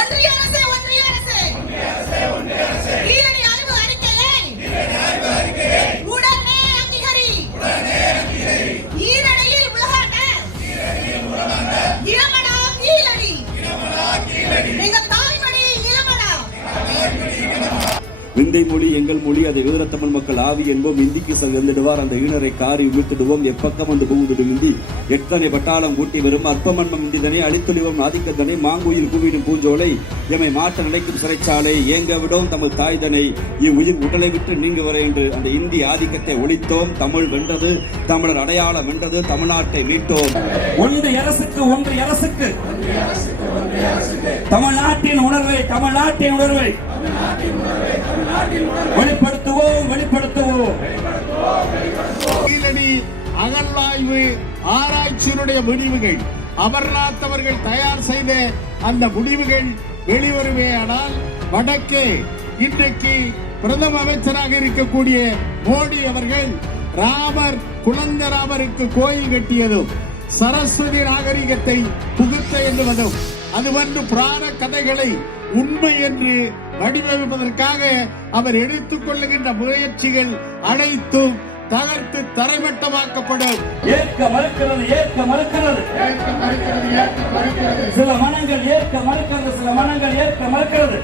ஒன்றிய அரசே விந்தை மொழி எங்கள் மொழி அதை வீரத்தமிழ் மக்கள் ஆவி என்போம். இந்திக்கு சங்கந்திடுவார் அந்த ஈனரை காரி உமிழ்த்திடுவோம். எப்பக்கம் வந்து புகுந்துடும் இந்தி எத்தனை பட்டாளம் கூட்டி வரும் அற்பமன்மம் இந்திதனை அழித்தொழிவோம் ஆதிக்கத்தனை மாங்குயில் குவிடும் பூஞ்சோலை எம்மை மாற்ற நினைக்கும் சிறைச்சாலை ஏங்க விடும் தமிழ் தாய்தனை. இவ்வுயிர் உடலை விட்டு நீங்க வர என்று அந்த இந்தி ஆதிக்கத்தை ஒழித்தோம். தமிழ் வென்றது தமிழர் அடையாளம் வென்றது தமிழ்நாட்டை மீட்டோம். ஒன்று அரசுக்கு ஒன்று அரசுக்கு. தமிழ்நாட்டின் உணர்வை தமிழ்நாட்டின் உணர்வை வெளிப்படுத்துவோம் வெளிப்படுத்துவோம். அகழ்வாய்வு ஆராய்ச்சியினுடைய முடிவுகள். அமர்நாத் அவர்கள் தயார் செய்த அந்த முடிவுகள் வெளிவருவேயானால் வடக்கே இன்றைக்கு பிரதம அமைச்சராக இருக்கக்கூடிய மோடி அவர்கள் ராமர் குழந்த ராமருக்கு கோயில் கட்டியதும் சரஸ்வதி நாகரிகத்தை புகுத்த என்பதும் அதுபோன்று புராண கதைகளை உண்மை என்று வடிவமைப்பதற்காக அவர் எடுத்துக் கொள்ளுகின்ற முயற்சிகள் அனைத்தும் தகர்த்து தரைமட்டமாக்கப்படும். ஏற்க மறுக்கிறது ஏற்க மறுக்கிறது. சில மனங்கள் ஏற்க மறுக்கிறது சில மனங்கள் ஏற்க மறுக்கிறது.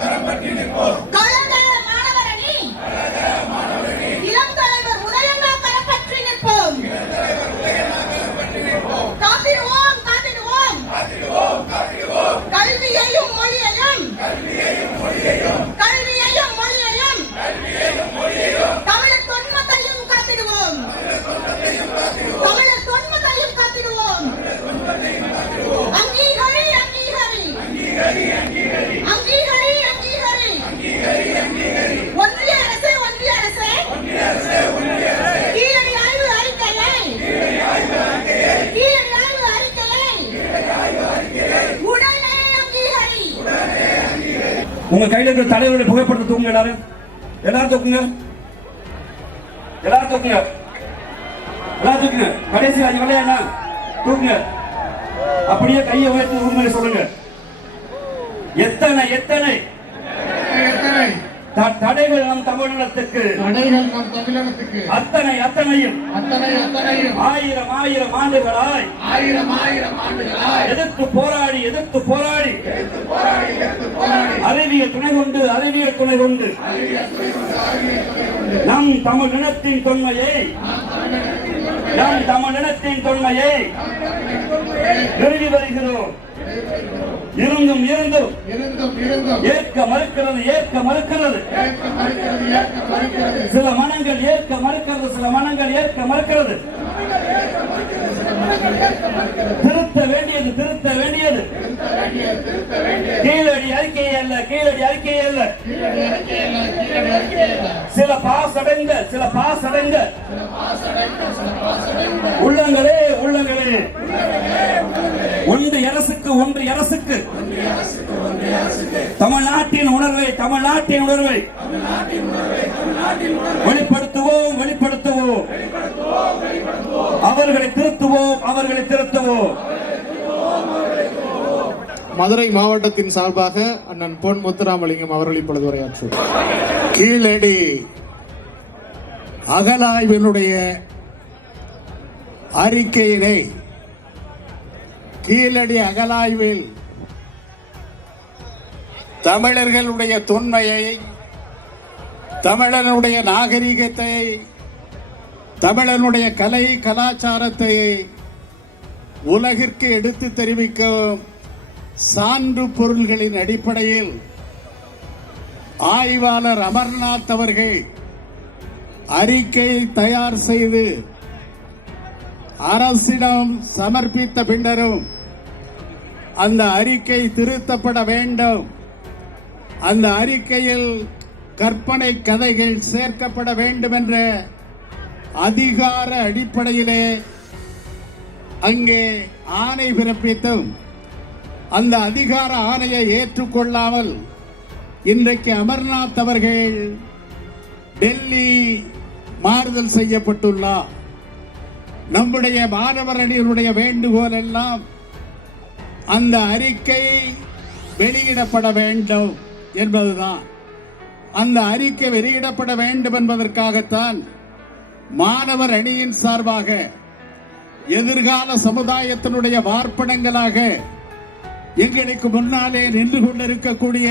கரம் உங்க கையில இருக்கிற தலைவருடைய புகைப்படத்தை தூக்குங்க எல்லாரும். எல்லாரும் தூக்குங்க. எல்லாரும் தூக்குங்க. எல்லாரும் தூக்குங்க. கடைசி அஞ்சு விளையாண்ணா தூக்குங்க. அப்படியே கையை உயர்த்தி உண்மையை சொல்லுங்க. எத்தனை எத்தனை தடைகள் நம் தமிழினத்துக்கு தடைகள் நம் தமிழகத்துக்கு. அத்தனை அத்தனையும். அத்தனை அத்தனையும். ஆயிரம் ஆயிரம் ஆண்டுகளாய். ஆயிரம் ஆயிரம் ஆண்டுகளாய். எதிர்த்து போராடி எதிர்த்து போராடி. அறிவியல் துணை கொண்டு அறிவியல் துணை கொண்டு. நம் தமிழ் இனத்தின் தொன்மையை நம் தமிழ் இனத்தின் தொன்மையை. நிறுவி வருகிறோம். இருந்தும் இருந்தும் ஏற்க மறுக்கிறது ஏற்க மறுக்கிறது. சில மனங்கள் ஏற்க மறுக்கிறது சில மனங்கள் ஏற்க மறுக்கிறது. திருத்த வேண்டியது திருத்த கீழடி அறிக்கை அல்ல கீழடி அறிக்கை அல்ல. சில பாசடைந்த சில பாசடைந்த. உள்ளங்களே உள்ளங்களே. ஒன்று அரசுக்கு ஒன்று அரசுக்கு தமிழ்நாட்டின் உணர்வை தமிழ்நாட்டின் உணர்வை. வெளிப்படுத்துவோம் வெளிப்படுத்துவோம். அவர்களை திருத்துவோம் அவர்களை திருத்துவோம். மதுரை மாவட்டத்தின் சார்பாக அண்ணன் பொன் முத்துராமலிங்கம் அவர்கள் இப்பொழுது உரையாற்றுவார் கீழடி அகலாய்வினுடைய அறிக்கையினை கீழடி அகலாய்வில் தமிழர்களுடைய தொன்மையை தமிழனுடைய நாகரிகத்தை தமிழனுடைய கலை கலாச்சாரத்தை உலகிற்கு எடுத்து தெரிவிக்கும் சான்று பொருள்களின் அடிப்படையில் ஆய்வாளர் அமர்நாத் அவர்கள் அறிக்கையை தயார் செய்து அரசிடம் சமர்ப்பித்த பின்னரும் அந்த அறிக்கை திருத்தப்பட வேண்டும். அந்த அறிக்கையில் கற்பனை கதைகள் சேர்க்கப்பட வேண்டும் என்ற அதிகார அடிப்படையிலே அங்கே ஆணை பிறப்பித்தும் அந்த அதிகார ஆணையை ஏற்றுக்கொள்ளாமல் இன்றைக்கு அமர்நாத் அவர்கள் டெல்லி மாறுதல் செய்யப்பட்டுள்ளார். நம்முடைய மாணவர் அணியினுடைய வேண்டுகோள் எல்லாம் அந்த அறிக்கை வெளியிடப்பட வேண்டும் என்பதுதான். அந்த அறிக்கை வெளியிடப்பட வேண்டும் என்பதற்காகத்தான் மாணவர் அணியின் சார்பாக எதிர்கால சமுதாயத்தினுடைய வார்ப்படங்களாக எங்களுக்கு முன்னாலே நின்று கொண்டிருக்கக்கூடிய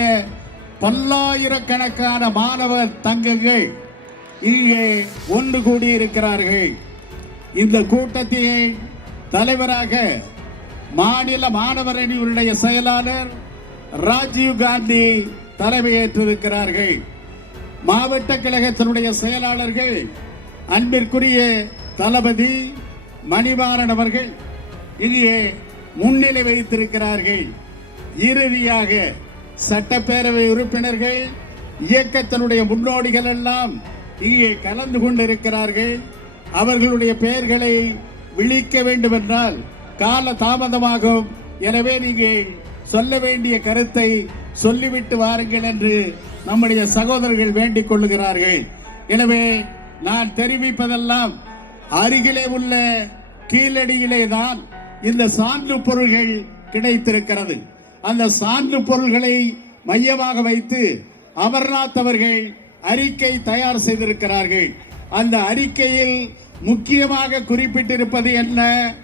பல்லாயிரக்கணக்கான மாணவர் தங்கங்கள் இங்கே ஒன்று கூடியிருக்கிறார்கள். இந்த கூட்டத்தை தலைவராக மாநில மாணவர் அணியினுடைய செயலாளர் ராஜீவ் காந்தி தலைமையேற்றிருக்கிறார்கள். மாவட்ட கழகத்தினுடைய செயலாளர்கள் அன்பிற்குரிய தளபதி மணிமாறன் அவர்கள் இங்கே முன்னிலை வைத்திருக்கிறார்கள். இறுதியாக சட்டப்பேரவை உறுப்பினர்கள் இயக்கத்தினுடைய முன்னோடிகள் எல்லாம் இங்கே கலந்து கொண்டிருக்கிறார்கள். அவர்களுடைய பெயர்களை விழிக்க வேண்டும் என்றால் கால தாமதமாகும். எனவே நீங்கள் சொல்ல வேண்டிய கருத்தை சொல்லிவிட்டு வாருங்கள் என்று நம்முடைய சகோதரர்கள் வேண்டிக் கொள்ளுகிறார்கள். எனவே நான் தெரிவிப்பதெல்லாம் அருகிலே உள்ள கீழடியிலே தான் இந்த சான்று பொருள்கள் கிடைத்திருக்கிறது. அந்த சான்று பொருள்களை மையமாக வைத்து அமர்நாத் அவர்கள் அறிக்கை தயார் செய்திருக்கிறார்கள். அந்த அறிக்கையில் முக்கியமாக குறிப்பிட்டிருப்பது என்ன?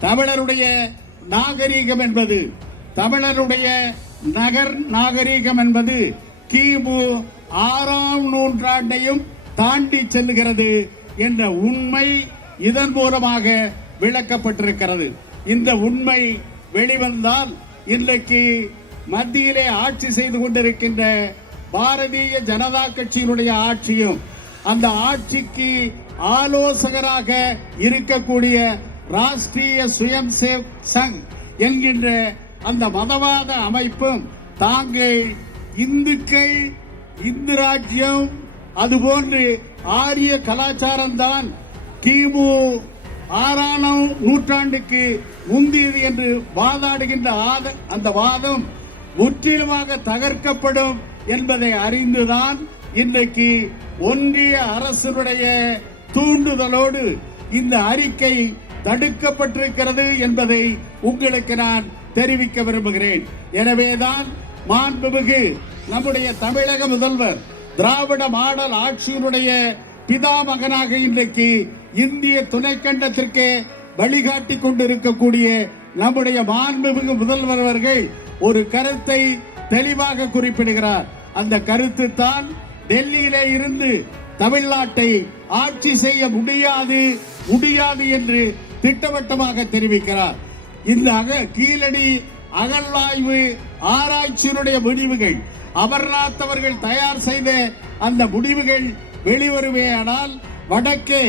தமிழருடைய நாகரீகம் என்பது. தமிழருடைய நகர் நாகரீகம் என்பது கிமு ஆறாம் நூற்றாண்டையும் தாண்டி செல்லுகிறது என்ற உண்மை இதன் மூலமாக விளக்கப்பட்டிருக்கிறது. இந்த உண்மை வெளிவந்தால் இன்றைக்கு மத்தியிலே ஆட்சி செய்து கொண்டிருக்கின்ற பாரதிய ஜனதா கட்சியினுடைய ஆட்சியும் அந்த ஆட்சிக்கு ஆலோசகராக இருக்கக்கூடிய ராஷ்டிரிய சுயம் சேவ் சங் என்கின்ற அந்த மதவாத அமைப்பும் தாங்கள் இந்துக்கள் இந்து ராஜ்யம் அதுபோன்று ஆரிய கலாச்சாரம்தான் கிமு ஆறாம் நூற்றாண்டுக்கு முந்தியது என்று வாதாடுகின்ற ஆத- அந்த வாதம் முற்றிலுமாக தகர்க்கப்படும் என்பதை அறிந்துதான் இன்றைக்கு ஒன்றிய அரசினுடைய தூண்டுதலோடு இந்த அறிக்கை தடுக்கப்பட்டிருக்கிறது என்பதை உங்களுக்கு நான் தெரிவிக்க விரும்புகிறேன். எனவேதான் மாண்புமிகு நம்முடைய தமிழக முதல்வர் திராவிட மாடல் ஆட்சியினுடைய பிதாமகனாக இன்றைக்கு இந்திய துணைக்கண்டத்திற்கு வழிகாட்டி கொண்டிருக்கக்கூடிய நம்முடைய மாண்புமிகு முதல்வர் அவர்கள் ஒரு கருத்தை தெளிவாக குறிப்பிடுகிறார். அந்த கருத்து தான் டெல்லியிலே இருந்து தமிழ்நாட்டை ஆட்சி செய்ய முடியாது முடியாது என்று திட்டவட்டமாக தெரிவிக்கிறார். இந்த அக கீழடி அகழ்வாய்வு ஆராய்ச்சியினுடைய முடிவுகள் அமர்நாத் அவர்கள் தயார் செய்த அந்த முடிவுகள் வெளிவருவேயானால் வடக்கே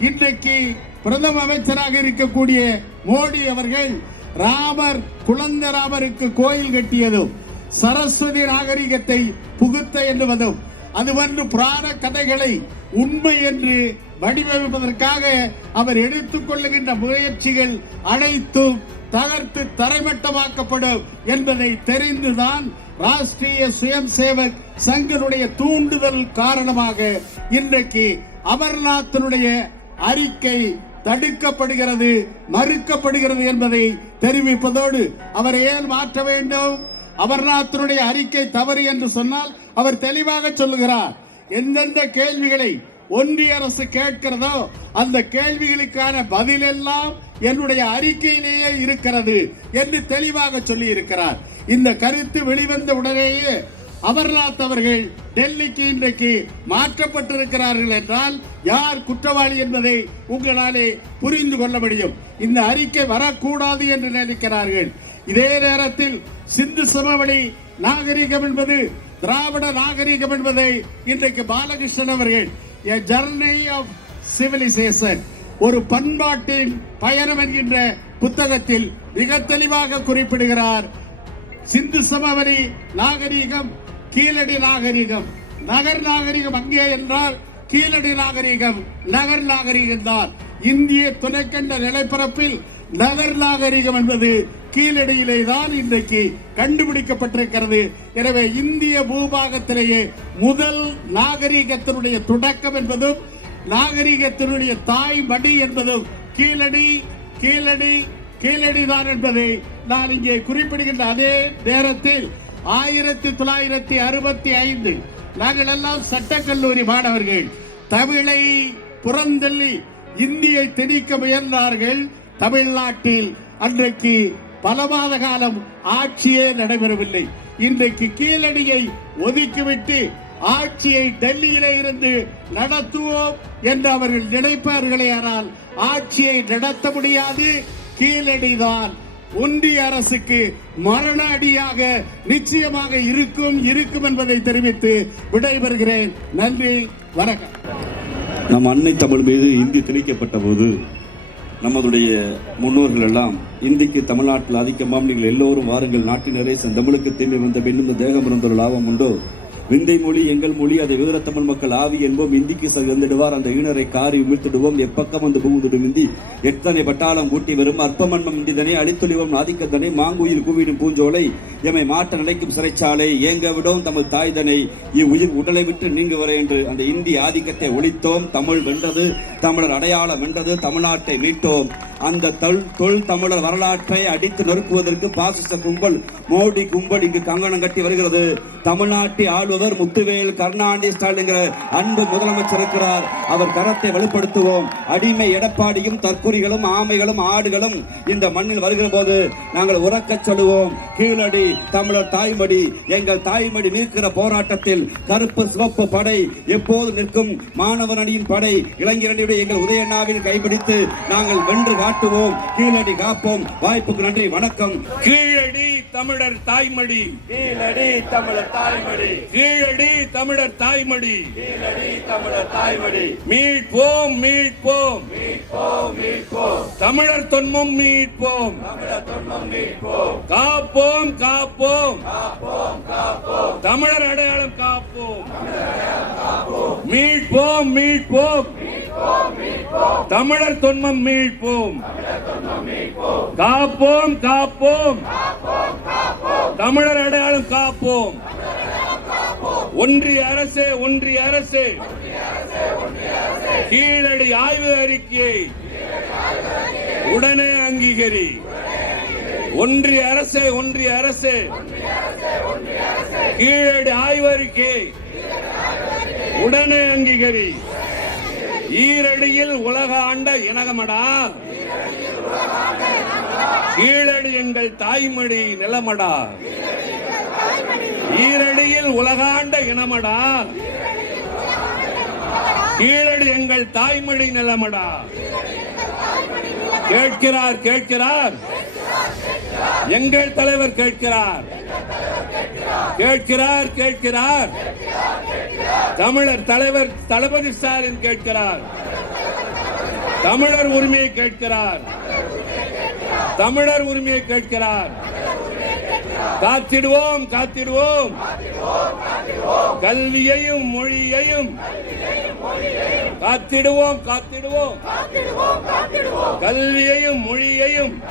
இன்றைக்கு பிரதம அமைச்சராக இருக்கக்கூடிய மோடி அவர்கள் ராமர் குழந்தை ராமருக்கு கோயில் கட்டியதும் சரஸ்வதி நாகரிகத்தை புகுத்த எண்ணுவதும் அதுபோன்று புராண கதைகளை உண்மை என்று வடிவமைப்பதற்காக அவர் எடுத்துக்கொள்ளுகின்ற முயற்சிகள் அனைத்தும் தகர்த்து தரைமட்டமாக்கப்படும் என்பதை தெரிந்துதான் ராஷ்டிரிய சுயம் சேவக் சங்கனுடைய தூண்டுதல் காரணமாக இன்றைக்கு அமர்நாத்தினுடைய அறிக்கை தடுக்கப்படுகிறது மறுக்கப்படுகிறது என்பதை தெரிவிப்பதோடு அவர் ஏன் மாற்ற வேண்டும்? அமர்நாத்தினுடைய அறிக்கை தவறு என்று சொன்னால் அவர் தெளிவாக சொல்லுகிறார். எந்தெந்த கேள்விகளை ஒன்றிய அரசு கேட்கிறதோ அந்த கேள்விகளுக்கான பதிலெல்லாம் என்னுடைய அறிக்கையிலேயே இருக்கிறது என்று தெளிவாக சொல்லி இருக்கிறார் இந்த கருத்து வெளிவந்த உடனேயே அமர்நாத் அவர்கள் டெல்லிக்கு இன்றைக்கு மாற்றப்பட்டிருக்கிறார்கள் என்றால் யார் குற்றவாளி என்பதை உங்களாலே புரிந்து கொள்ள முடியும். இந்த அறிக்கை வரக்கூடாது என்று நினைக்கிறார்கள். இதே நேரத்தில் சிந்து சமவெளி நாகரிகம் என்பது திராவிட நாகரிகம் என்பதை இன்றைக்கு பாலகிருஷ்ணன் அவர்கள் எ ஜர்னி ஆஃப் சிவிலைசேஷன் ஒரு பண்பாட்டின் பயணம் என்கின்ற புத்தகத்தில் மிக தெளிவாக குறிப்பிடுகிறார். சிந்து சமவெளி நாகரீகம் கீழடி நாகரீகம். நகர் நாகரிகம் அங்கே என்றால் கீழடி நாகரிகம் நகர் நாகரிகம் தான். இந்திய துணைக்கண்ட நிலப்பரப்பில் நகர் நாகரிகம் என்பது கீழடியிலே தான் இன்றைக்கு கண்டுபிடிக்கப்பட்டிருக்கிறது. எனவே இந்திய பூபாகத்திலேயே முதல் நாகரிகத்தினுடைய தொடக்கம் என்பதும் நாகரிகத்தினுடைய தாய் மடி என்பதும் கீழடி கீழடி கீழடிதான் என்பதை நான் இங்கே குறிப்பிடுகின்ற அதே நேரத்தில் ஆயிரத்தி தொள்ளாயிரத்தி அறுபத்தி ஐந்து நாங்கள் எல்லாம் சட்டக்கல்லூரி மாணவர்கள். தமிழை புறந்தள்ளி இந்தியை திணிக்க முயன்றார்கள். தமிழ்நாட்டில் அன்றைக்கு பல மாத காலம் ஆட்சியே நடைபெறவில்லை. இன்றைக்கு கீழடியை ஒதுக்கிவிட்டு ஆட்சியை டெல்லியிலே இருந்து நடத்துவோம் என்று அவர்கள் நினைப்பார்களே ஆனால் ஆட்சியை நடத்த முடியாது. கீழடிதான். ஒன்றிய அரசுக்கு மரண அடியாக நிச்சயமாக இருக்கும் இருக்கும் என்பதை தெரிவித்து விடைபெறுகிறேன். நன்றி வணக்கம். நம் அன்னை தமிழ் மீது இந்தி திணிக்கப்பட்ட போது நமதுடைய முன்னோர்கள் எல்லாம் இந்திக்கு தமிழ்நாட்டில் ஆதிக்கமாம் நீங்கள் எல்லோரும் வாருங்கள். நாட்டினரே செந்தமிழுக்கு தீமை வந்த பின்னும் இந்த தேகம் இருந்தொரு லாபம் உண்டோ? விந்தை மொழி எங்கள் மொழி அதை வீரத்தமிழ் மக்கள் ஆவி என்போம். இந்திக்கு வந்துடுவார் அந்த ஈனரை காரி உமிழ்த்திடுவோம் எப்பக்கம் வந்து புகுந்துடும் இந்தி எத்தனை பட்டாளம் கூட்டி வரும் அற்பமன்மம் இந்திதனை அழித்தொழிவோம் ஆதிக்கத்தனை மாங்குயில் கூவிடும் பூஞ்சோலை எமை மாற்ற நினைக்கும் சிறைச்சாலை ஏங்க விடும் தமிழ் தாய்தனை இவ்வுயிர் உடலை விட்டு நீங்கு வர என்று அந்த இந்தி ஆதிக்கத்தை ஒழித்தோம். தமிழ் வென்றது தமிழர் அடையாளம் வென்றது தமிழ்நாட்டை மீட்டோம். அந்த தொல் தொல் தமிழர் வரலாற்றை அடித்து நொறுக்குவதற்கு பாசிச கும்பல் மோடி கும்பல் இங்கு கங்கணம் கட்டி வருகிறது. தமிழ்நாட்டை ஆளுவர் முத்துவேல் கருணாநிதி ஸ்டாலின் என்கிற அன்பு முதலமைச்சர் இருக்கிறார். அவர் கரத்தை வலுப்படுத்துவோம். அடிமை எடப்பாடியும் தற்குறிகளும் ஆமைகளும் ஆடுகளும் இந்த மண்ணில் வருகிற போது நாங்கள் உறக்கச் சொல்லுவோம். கீழடி தமிழர் தாய்மடி எங்கள் தாய்மடி நிற்கிற போராட்டத்தில் கருப்பு சிவப்பு படை எப்போது நிற்கும். மாணவர் அணியின் படை இளைஞரணியுடைய எங்கள் உதயண்ணாவில் கைப்பிடித்து நாங்கள் வென்று காட்டுவோம். கீழடி காப்போம். வாய்ப்புக்கு நன்றி வணக்கம். கீழடி தமிழர் தாய்மடி. கீழடி தமிழர் தாய்மடி. கீழடி தமிழர் தாய்மடி. கீழடி தமிழர் தாய்மடி. மீட்போம் மீட்போம். தமிழர் தொன்மம் மீட்போம். காப்போம் காப்போம். தமிழர் அடையாளம் காப்போம். மீட்போம் மீட்போம். தமிழர் தொன்மம் மீட்போம். காப்போம் காப்போம். தமிழர் அடையாளம் காப்போம். ஒன்றிய அரசே ஒன்றிய அரசே. கீழடி ஆய்வு அறிக்கையை உடனே அங்கீகரி. ஒன்றிய அரசே ஒன்றிய அரசே. கீழடி ஆய்வறிக்கை உடனே அங்கீகரி. ஈரடியில் உலக ஆண்ட இனகமடா கீழடி எங்கள் தாய்மடி நிலமடா. ஈரடியில் உலகாண்ட இனமடா கீழடி எங்கள் தாய்மொழி நிலமடா. கேட்கிறார் கேட்கிறார். எங்கள் தலைவர் கேட்கிறார். கேட்கிறார் கேட்கிறார். தமிழர் தலைவர் தளபதி ஸ்டாலின் கேட்கிறார். தமிழர் உரிமையை கேட்கிறார். தமிழர் உரிமையை கேட்கிறார். காத்திடுவோம் காத்திடுவோம். கல்வியையும் மொழியையும் காத்திடுவோம் காத்திடுவோம். கல்வியையும் மொழியையும்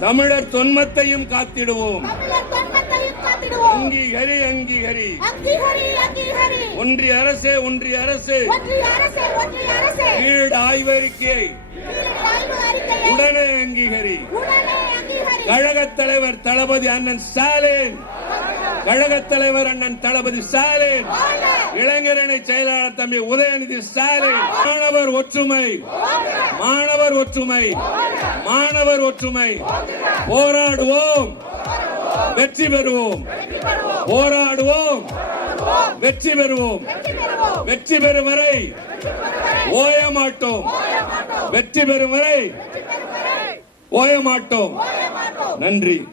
தமிழர் தொன்மத்தையும் காத்திடுவோம் தமிழர் தொன்மத்தையும் காத்திடுவோம் போராடுவோம் அங்கீகரி அங்கீகரி. ஒன்றிய அரசே ஒன்றிய அரசு. கீழ் ஆய்வு அறிக்கையை உடனே அங்கீகரி. கழகத் தலைவர் தளபதி அண்ணன் ஸ்டாலின். கழகத் தலைவர் அண்ணன் தளபதி ஸ்டாலின். இளைஞரணி செயலாளர் தம்பி உதயநிதி ஸ்டாலின். மாணவர் ஒற்றுமை. மாணவர் ஒற்றுமை. மாணவர் ஒற்றுமை. போராடுவோம். வெற்றி பெறுவோம். போராடுவோம். வெற்றி பெறுவோம். வெற்றி பெறும் வரை ஓய மாட்டோம். வெற்றி பெறும் வரை ஓய மாட்டோம். நன்றி.